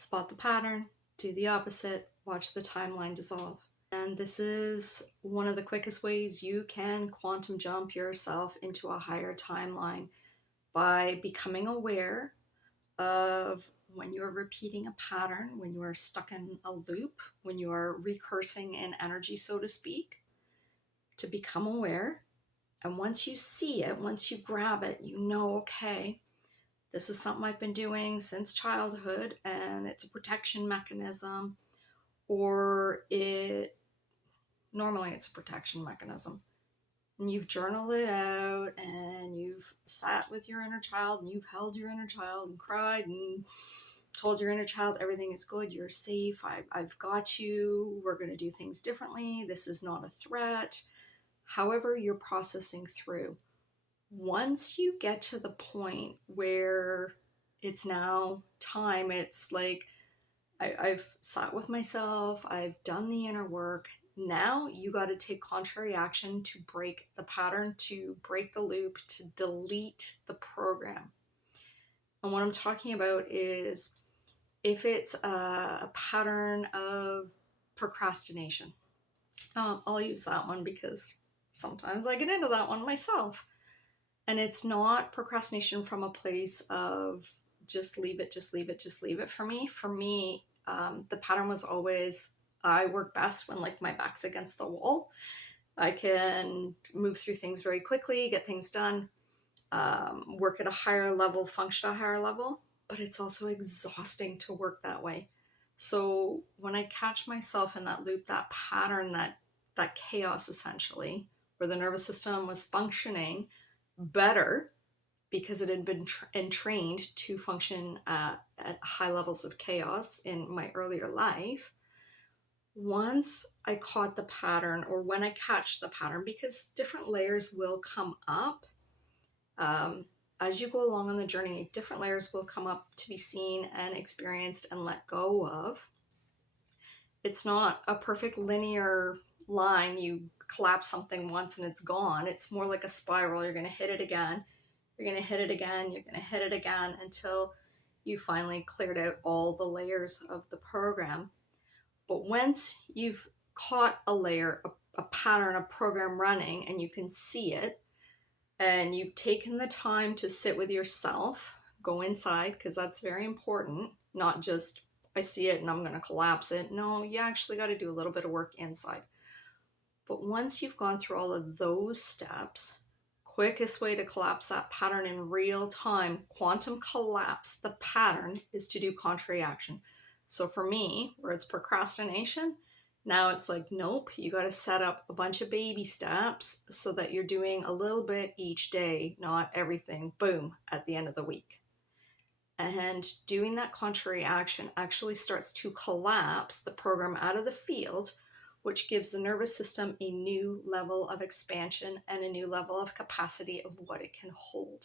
spot the pattern, do the opposite, watch the timeline dissolve. And this is one of the quickest ways you can quantum jump yourself into a higher timeline, by becoming aware of when you're repeating a pattern, when you are stuck in a loop, when you are recursing in energy, so to speak, to become aware. And once you see it, once you grab it, you know, okay, this is something I've been doing since childhood and it's a protection mechanism, or normally it's a protection mechanism. And you've journaled it out and you've sat with your inner child and you've held your inner child and cried and told your inner child everything is good, you're safe, I've got you, we're going to do things differently, this is not a threat. However you're processing through. Once you get to the point where it's now time, it's like I've sat with myself, I've done the inner work. Now you got to take contrary action to break the pattern, to break the loop, to delete the program. And what I'm talking about is if it's a pattern of procrastination. I'll use that one because sometimes I get into that one myself. And it's not procrastination from a place of just leave it, just leave it, just leave it for me. For me, the pattern was always, I work best when like my back's against the wall. I can move through things very quickly, get things done, work at a higher level, function at a higher level, but it's also exhausting to work that way. So when I catch myself in that loop, that pattern, that chaos essentially, where the nervous system was functioning better because it had been entrained to function at high levels of chaos in my earlier life. Once I caught the pattern, or when I catch the pattern, because different layers will come up as you go along on the journey, different layers will come up to be seen and experienced and let go of. It's not a perfect linear line. You collapse something once and it's gone. It's more like a spiral. You're going to hit it again. You're going to hit it again. You're going to hit it again until you finally cleared out all the layers of the program. But once you've caught a layer, a pattern, a program running, and you can see it, and you've taken the time to sit with yourself, go inside, because that's very important, not just I see it and I'm going to collapse it. No, you actually got to do a little bit of work inside. But once you've gone through all of those steps, quickest way to collapse that pattern in real time, quantum collapse the pattern, is to do contrary action. So for me, where it's procrastination, now it's like, nope, you got to set up a bunch of baby steps so that you're doing a little bit each day, not everything, boom, at the end of the week. And doing that contrary action actually starts to collapse the program out of the field, which gives the nervous system a new level of expansion and a new level of capacity of what it can hold.